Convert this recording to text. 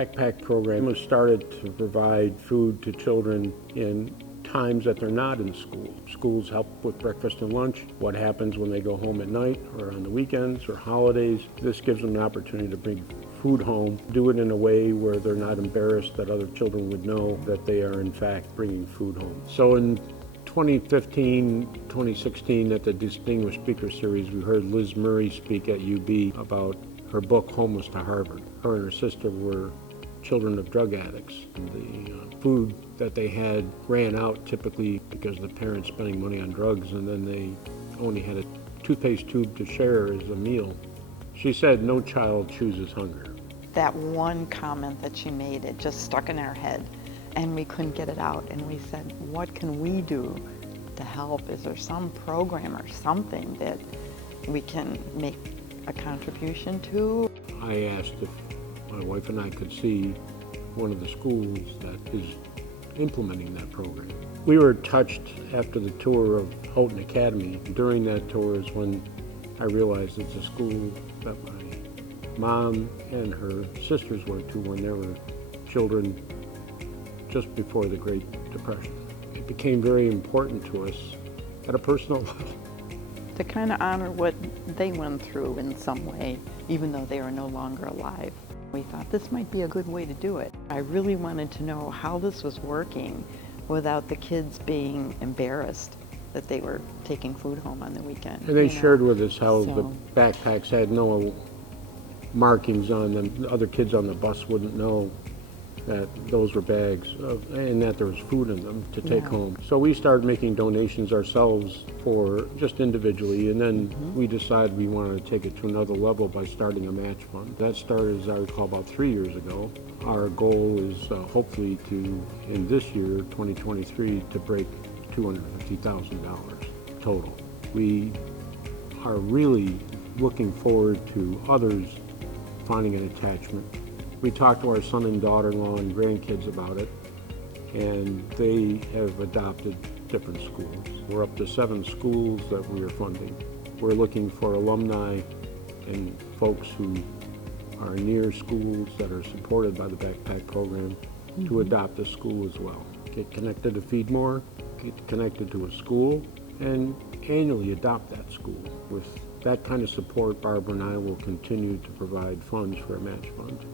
backpack program was started to provide food to children in times that they're not in school. Schools help with breakfast and lunch, what happens when they go home at night or on the weekends or holidays. This gives them an opportunity to bring food home, do it in a way where they're not embarrassed that other children would know that they are in fact bringing food home. So in 2015, 2016 at the Distinguished Speaker Series, we heard Liz Murray speak at UB about her book, Homeless to Harvard. Her and her sister were children of drug addicts. The food that they had ran out typically because the parents spending money on drugs, and then they only had a toothpaste tube to share as a meal. She said no child chooses hunger. That one comment that she made, it just stuck in our head and we couldn't get it out, and we said, what can we do to help? Is there some program or something that we can make a contribution to? I asked if my wife and I could see one of the schools that is implementing that program. We were touched after the tour of Houghton Academy. During that tour is when I realized it's a school that my mom and her sisters went to when they were children just before the Great Depression. It became very important to us at a personal level. To kind of honor what they went through in some way, even though they are no longer alive. We thought this might be a good way to do it. I really wanted to know how this was working without the kids being embarrassed that they were taking food home on the weekend. And they shared with us how the backpacks had no markings on them. Other kids on the bus wouldn't know that those were bags and that there was food in them to take home. So we started making donations ourselves for just individually, and then we decided we wanted to take it to another level by starting a match fund. That started, as I recall, about 3 years ago. Our goal is hopefully to, in this year, 2023, to break $250,000 total. We are really looking forward to others finding an attachment. We talked to our son and daughter-in-law and grandkids about it, and they have adopted different schools. We're up to 7 schools that we are funding. We're looking for alumni and folks who are near schools that are supported by the backpack program to adopt a school as well. Get connected to FeedMore, get connected to a school, and annually adopt that school. With that kind of support, Barbara and I will continue to provide funds for a match fund.